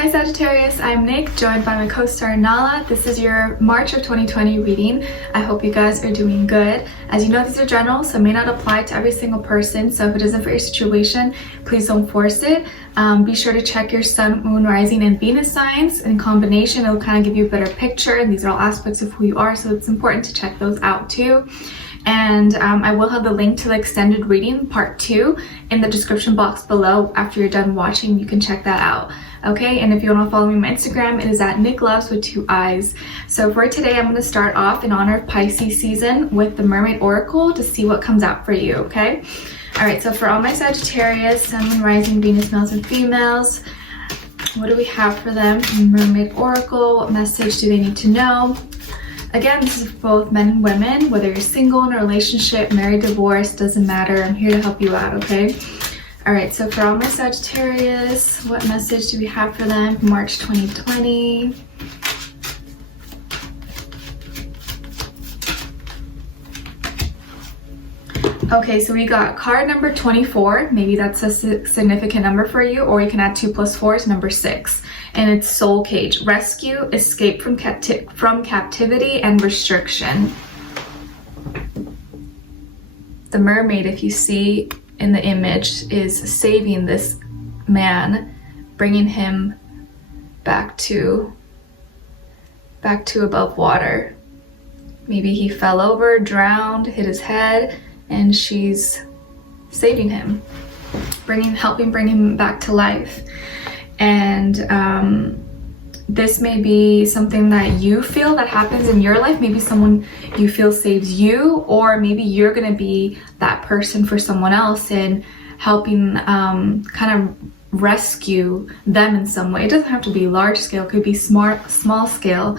Hi Sagittarius, I'm Nick, joined by my co-star Nala. This is your March of 2020 reading. I hope you guys are doing good. As you know, these are general, so it may not apply to every single person. So if it isn't for your situation, please don't force it. Be sure to check your sun, moon, rising, and Venus signs. In combination, it'll kind of give you a better picture. And these are all aspects of who you are, so it's important to check those out too. And I will have the link to the extended reading part 2 in the description box below. After you're done watching, you can check that out. Okay, and if you want to follow me on my Instagram, it is at Nicloves with 2 eyes. So for today, I'm going to start off in honor of Pisces season with the Mermaid Oracle to see what comes out for you, okay? All right, so for all my Sagittarius, Sun, Moon, Rising, Venus, males and females, what do we have for them from Mermaid Oracle? What message do they need to know? Again, this is for both men and women, whether you're single, in a relationship, married, divorced, doesn't matter. I'm here to help you out, okay? All right, so for all my Sagittarius, what message do we have for them for March 2020? Okay, so we got card number 24. Maybe that's a significant number for you, or you can add 2 + 4 is number 6. And it's Soul Cage. Rescue, escape from captivity and restriction. The mermaid, if you see in the image, is saving this man, bringing him back to above water. Maybe he fell over, drowned, hit his head, and she's saving him, helping bring him back to life. And this may be something that you feel that happens in your life. Maybe someone you feel saves you, or maybe you're gonna be that person for someone else and helping kind of rescue them in some way. It doesn't have to be large scale, it could be small scale.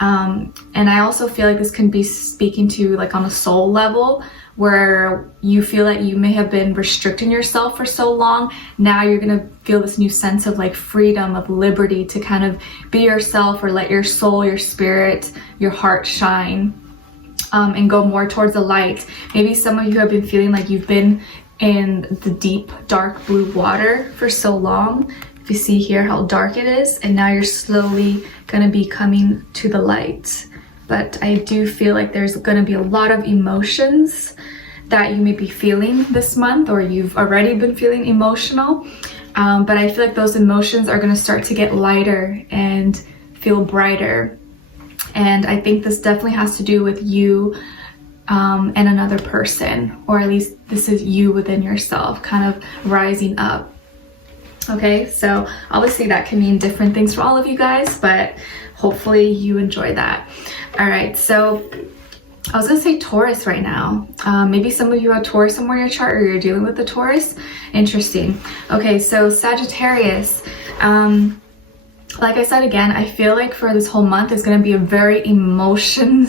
And I also feel like this can be speaking to like on a soul level, where you feel that you may have been restricting yourself for so long. Now you're gonna feel this new sense of like freedom, of liberty to kind of be yourself, or let your soul, your spirit, your heart shine and go more towards the light. Maybe some of you have been feeling like you've been in the deep, dark blue water for so long. If you see here how dark it is, and now you're slowly gonna be coming to the light. But I do feel like there's gonna be a lot of emotions that you may be feeling this month, or you've already been feeling emotional. But I feel like those emotions are gonna start to get lighter and feel brighter. And I think this definitely has to do with you and another person, or at least this is you within yourself, kind of rising up. Okay, so obviously that can mean different things for all of you guys, but hopefully you enjoy that. All right, so I was gonna say Taurus right now. Maybe some of you have Taurus somewhere in your chart, or you're dealing with the Taurus. Interesting. Okay, so Sagittarius. Like I said again, I feel like for this whole month is gonna be a very emotional,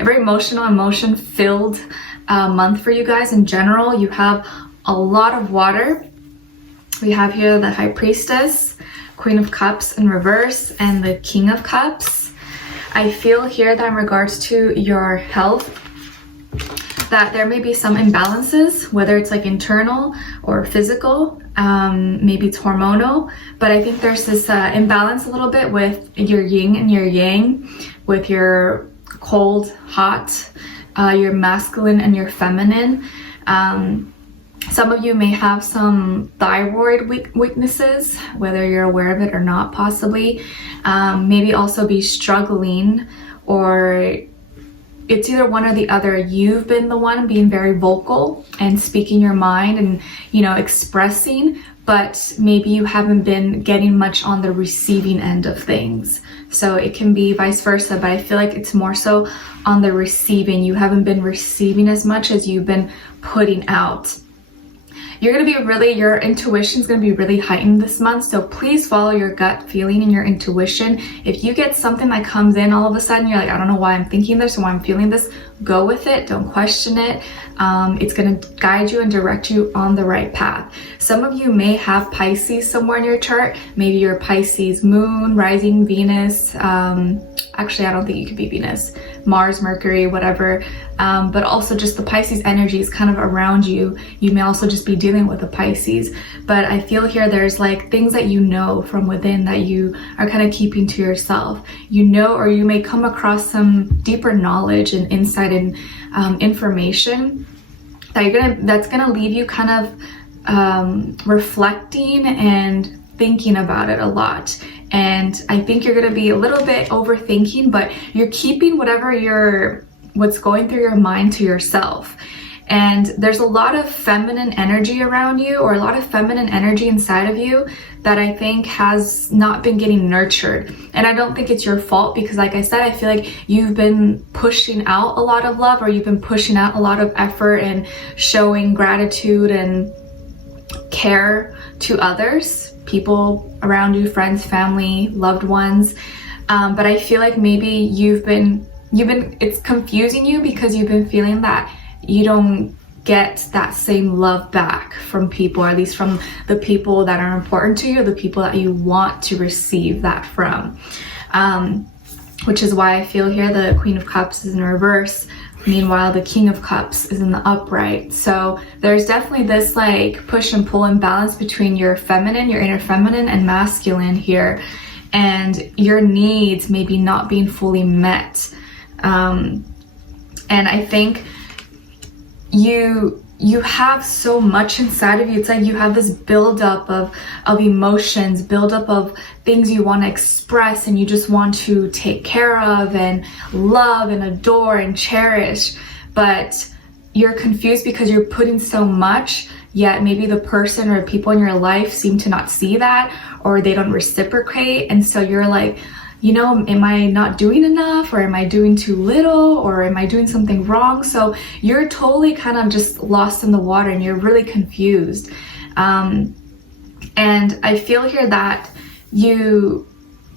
emotion-filled month for you guys in general. You have a lot of water. We have here the High Priestess, Queen of Cups in reverse, and the King of Cups. I feel here that in regards to your health, that there may be some imbalances, whether it's like internal or physical, maybe it's hormonal, but I think there's this imbalance a little bit with your yin and your yang, with your cold, hot, your masculine and your feminine. Some of you may have some thyroid weaknesses, whether you're aware of it or not, possibly. Maybe also be struggling, or it's either one or the other. You've been the one being very vocal and speaking your mind and, you know, expressing, but maybe you haven't been getting much on the receiving end of things. So it can be vice versa, but I feel like it's more so on the receiving. You haven't been receiving as much as you've been putting out. You're gonna be your intuition's gonna be really heightened this month, so please follow your gut feeling and your intuition. If you get something that comes in all of a sudden, you're like, I don't know why I'm thinking this or why I'm feeling this, go with it, don't question it. It's going to guide you and direct you on the right path. Some of you may have Pisces somewhere in your chart. Maybe you're Pisces moon, rising, Venus. Actually, I don't think you could be Venus, Mars, Mercury, whatever. But also just the Pisces energy is kind of around you. You may also just be dealing with a Pisces. But I feel here there's like things that you know from within that you are kind of keeping to yourself. You know, or you may come across some deeper knowledge and insight and information that that's gonna leave you kind of reflecting and thinking about it a lot. And I think you're gonna be a little bit overthinking, but you're keeping what's going through your mind to yourself. And there's a lot of feminine energy around you, or a lot of feminine energy inside of you that I think has not been getting nurtured. And I don't think it's your fault, because like I said, I feel like you've been pushing out a lot of love, or you've been pushing out a lot of effort and showing gratitude and care to others, people around you, friends, family, loved ones. But I feel like maybe it's confusing you because you've been feeling that you don't get that same love back from people, or at least from the people that are important to you, the people that you want to receive that from. Which is why I feel here the Queen of Cups is in reverse. Meanwhile, the King of Cups is in the upright. So there's definitely this like push and pull and balance between your feminine, your inner feminine, and masculine here. And your needs maybe not being fully met. And I think you have so much inside of you. It's like you have this buildup of emotions, buildup of things you want to express, and you just want to take care of and love and adore and cherish. But you're confused because you're putting so much, yet maybe the person or people in your life seem to not see that, or they don't reciprocate. And so you're like, you know, am I not doing enough, or am I doing too little, or am I doing something wrong? So you're totally kind of just lost in the water, and you're really confused. And I feel here that you've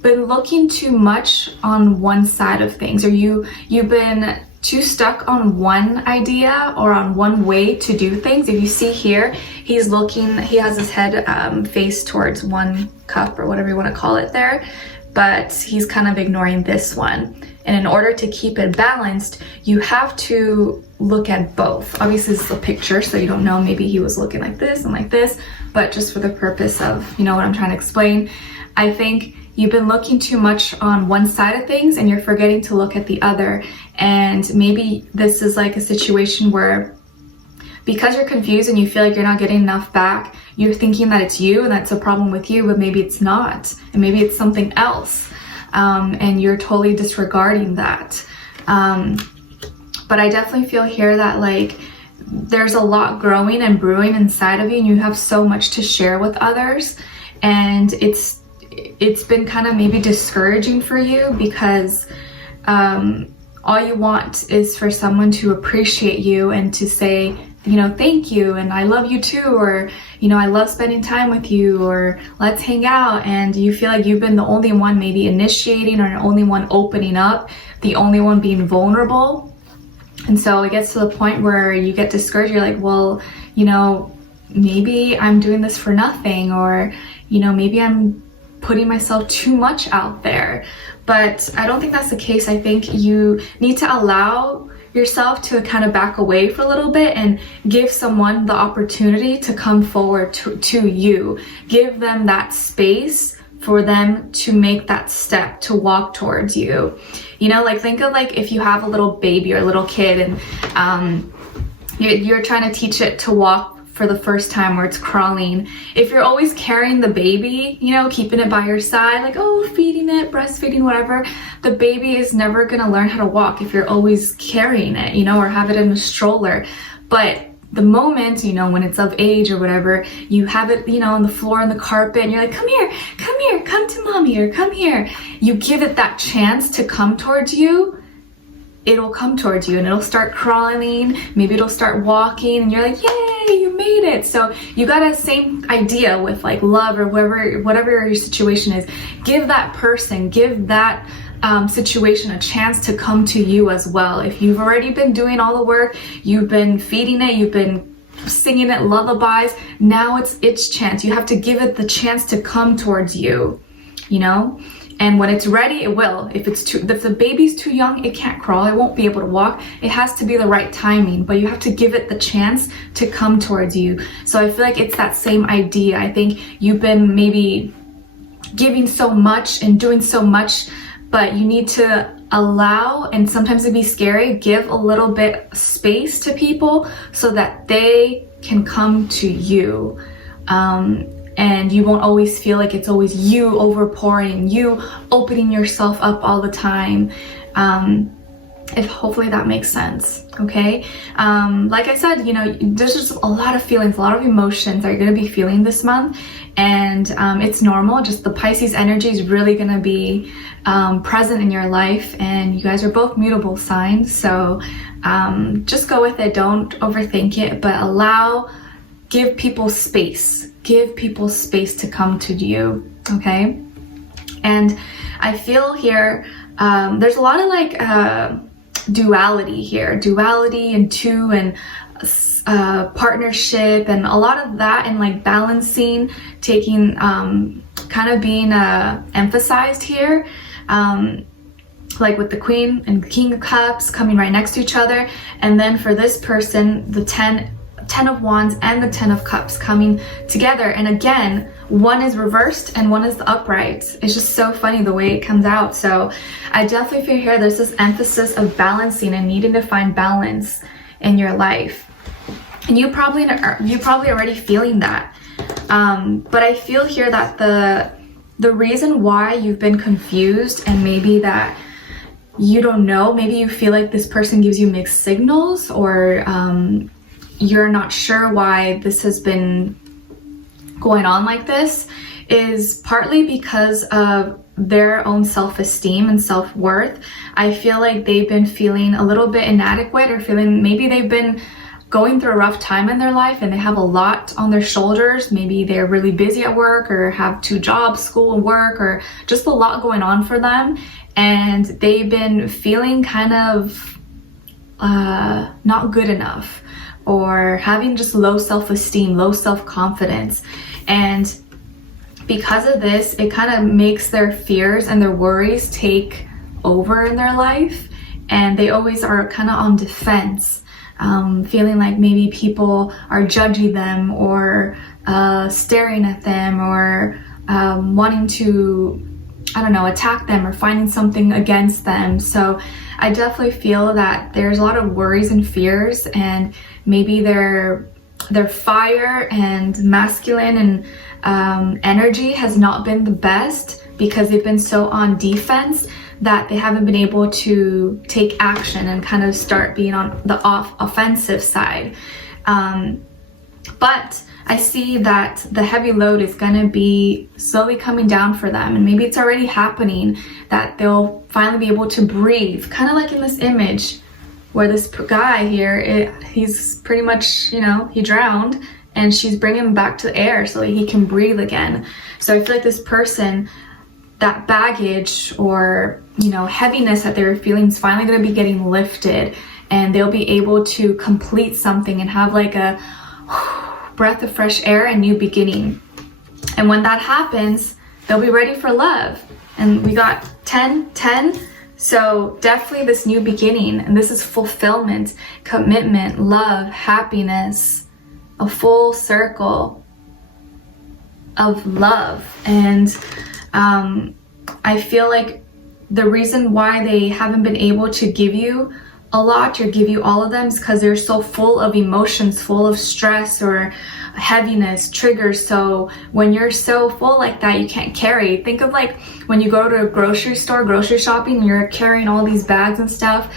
been looking too much on one side of things, or you've been too stuck on one idea or on one way to do things. If you see here, he has his head faced towards one cup, or whatever you want to call it there. But he's kind of ignoring this one. And in order to keep it balanced, you have to look at both. Obviously, this is a picture, so you don't know, maybe he was looking like this and like this, but just for the purpose of, you know what I'm trying to explain, I think you've been looking too much on one side of things and you're forgetting to look at the other. And maybe this is like a situation where, because you're confused and you feel like you're not getting enough back, you're thinking that it's you and that's a problem with you, but maybe it's not. And maybe it's something else. And you're totally disregarding that. But I definitely feel here that like there's a lot growing and brewing inside of you, and you have so much to share with others. And it's been kind of maybe discouraging for you, because all you want is for someone to appreciate you and to say, you know, thank you, and I love you too, or, you know, I love spending time with you, or let's hang out. And you feel like you've been the only one maybe initiating, or the only one opening up, the only one being vulnerable. And so it gets to the point where you get discouraged. You're like, well, you know, maybe I'm doing this for nothing, or, you know, maybe I'm putting myself too much out there. But I don't think that's the case. I think you need to allow yourself to kind of back away for a little bit and give someone the opportunity to come forward to you. Give them that space for them to make that step, to walk towards you. You know, like think of like if you have a little baby or a little kid, and you're trying to teach it to walk for the first time, where it's crawling. If you're always carrying the baby, you know, keeping it by your side, like, oh, feeding it, breastfeeding, whatever, the baby is never gonna learn how to walk if you're always carrying it, you know, or have it in a stroller. But the moment, you know, when it's of age or whatever, you have it, you know, on the floor, on the carpet, and you're like, come here, come to mommy, or come here. You give it that chance to come towards you, it'll come towards you, and it'll start crawling, maybe it'll start walking, and you're like, yay, yay, you made it. So you got a same idea with like love or whatever your situation is. Give that person, give that situation a chance to come to you as well. If you've already been doing all the work, you've been feeding it, you've been singing it lullabies, now it's its chance. You have to give it the chance to come towards you, you know? And when it's ready, it will. If the baby's too young, it can't crawl, it won't be able to walk. It has to be the right timing, but you have to give it the chance to come towards you. So I feel like it's that same idea. I think you've been maybe giving so much and doing so much, but you need to allow, and sometimes it'd be scary, give a little bit space to people so that they can come to you. And you won't always feel like it's always you overpouring, you opening yourself up all the time. If hopefully that makes sense, okay? Like I said, you know, there's just a lot of feelings, a lot of emotions that you're gonna be feeling this month, and it's normal. Just the Pisces energy is really gonna be present in your life, and you guys are both mutable signs, so just go with it. Don't overthink it, but give people space. Give people space to come to you, okay? And I feel here, there's a lot of like duality here, duality and two, and partnership, and a lot of that, and like balancing, taking, kind of being emphasized here. Like with the Queen and King of Cups coming right next to each other, and then for this person, the 10 of Wands and the 10 of Cups coming together, and again, one is reversed and one is the upright. It's just so funny the way it comes out. So I definitely feel here there's this emphasis of balancing and needing to find balance in your life, and you probably already feeling that, but I feel here that the reason why you've been confused, and maybe that you don't know, maybe you feel like this person gives you mixed signals, or you're not sure why this has been going on like this, is partly because of their own self-esteem and self-worth. I feel like they've been feeling a little bit inadequate, or feeling maybe they've been going through a rough time in their life and they have a lot on their shoulders. Maybe they're really busy at work, or have 2 jobs, school and work, or just a lot going on for them, and they've been feeling kind of not good enough, or having just low self-esteem, low self-confidence. And because of this, it kind of makes their fears and their worries take over in their life, and they always are kind of on defense, feeling like maybe people are judging them, or staring at them, or wanting to, I don't know, attack them, or finding something against them. So I definitely feel that there's a lot of worries and fears, and maybe their fire and masculine and energy has not been the best, because they've been so on defense that they haven't been able to take action and kind of start being on the offensive side. But I see that the heavy load is going to be slowly coming down for them, and maybe it's already happening, that they'll finally be able to breathe, kind of like in this image where this guy here, he's pretty much, you know, he drowned, and she's bringing him back to the air so that he can breathe again. So I feel like this person, that baggage or, you know, heaviness that they were feeling is finally going to be getting lifted, and they'll be able to complete something and have like a breath of fresh air and new beginning. And when that happens, they'll be ready for love. And we got 10, 10. So definitely this new beginning, and this is fulfillment, commitment, love, happiness, a full circle of love. And I feel like the reason why they haven't been able to give you a lot or give you all of them is because they're so full of emotions, full of stress or heaviness, triggers. So when you're so full like that, you can't carry. Think of like when you go to a grocery store, grocery shopping, and you're carrying all these bags and stuff.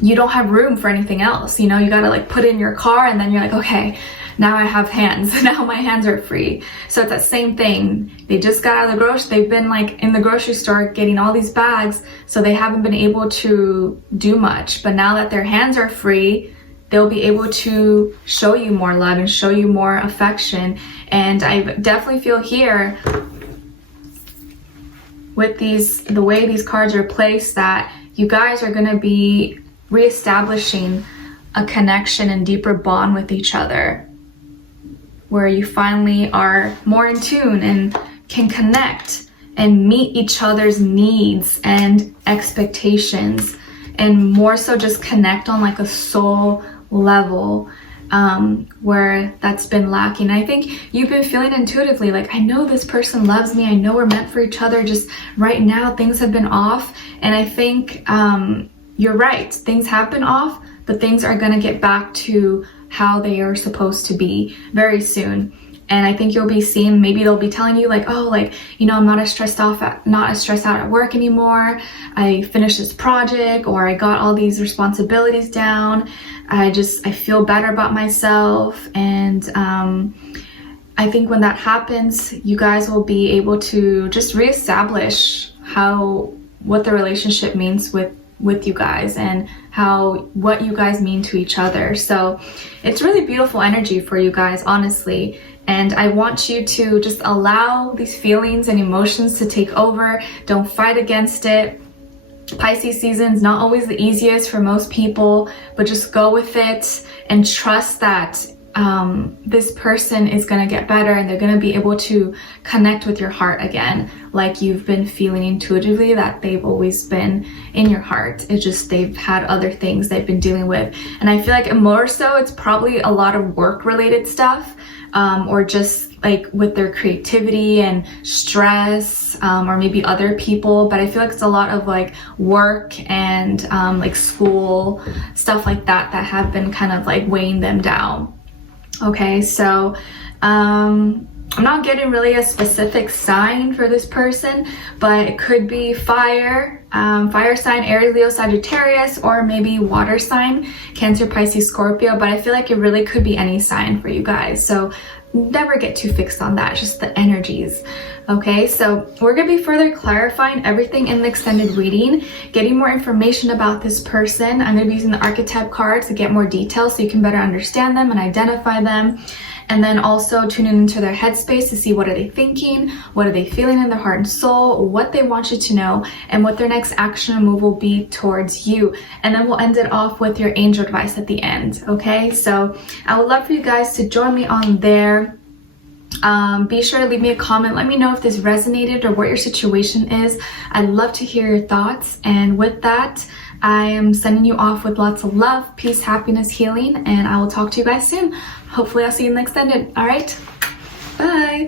You don't have room for anything else. You know, you gotta like put it in your car, and then you're like, okay, now I have hands. Now my hands are free. So it's that same thing. They just got out of the grocery. They've been like in the grocery store getting all these bags, so they haven't been able to do much. But now that their hands are free, they'll be able to show you more love and show you more affection. And I definitely feel here with the way these cards are placed, that you guys are going to be reestablishing a connection and deeper bond with each other, where you finally are more in tune and can connect and meet each other's needs and expectations, and more so just connect on like a soul level, where that's been lacking. I think you've been feeling intuitively like, I know this person loves me, I know we're meant for each other, just right now things have been off. And I think you're right, things have been off, but things are going to get back to how they are supposed to be very soon. And I think you'll be seeing, maybe they'll be telling you like, oh, like, you know, I'm not as stressed out at work anymore. I finished this project, or I got all these responsibilities down. I feel better about myself. And I think when that happens, you guys will be able to just reestablish what the relationship means with you guys, and what you guys mean to each other. So it's really beautiful energy for you guys, honestly. And I want you to just allow these feelings and emotions to take over. Don't fight against it. Pisces season is not always the easiest for most people, but just go with it and trust that this person is going to get better, and they're going to be able to connect with your heart again, like you've been feeling intuitively that they've always been in your heart. It's just they've had other things they've been dealing with. And I feel like more so it's probably a lot of work related stuff, or just like with their creativity and stress, or maybe other people. But I feel like it's a lot of like work and like school, stuff like that have been kind of like weighing them down. Okay, so I'm not getting really a specific sign for this person, but it could be fire sign, Aries, Leo, Sagittarius, or maybe water sign, Cancer, Pisces, Scorpio. But I feel like it really could be any sign for you guys, so never get too fixed on that, just the energies. Okay, so we're going to be further clarifying everything in the extended reading, getting more information about this person. I'm going to be using the archetype cards to get more details so you can better understand them and identify them. And then also tuning into their headspace to see what are they thinking, what are they feeling in their heart and soul, what they want you to know, and what their next action or move will be towards you. And then we'll end it off with your angel advice at the end. Okay, so I would love for you guys to join me on there. Be sure to leave me a comment. Let me know if this resonated or what your situation is. I'd love to hear your thoughts. And with that, I am sending you off with lots of love, peace, happiness, healing, and I will talk to you guys soon. Hopefully I'll see you in the extended. All right, bye.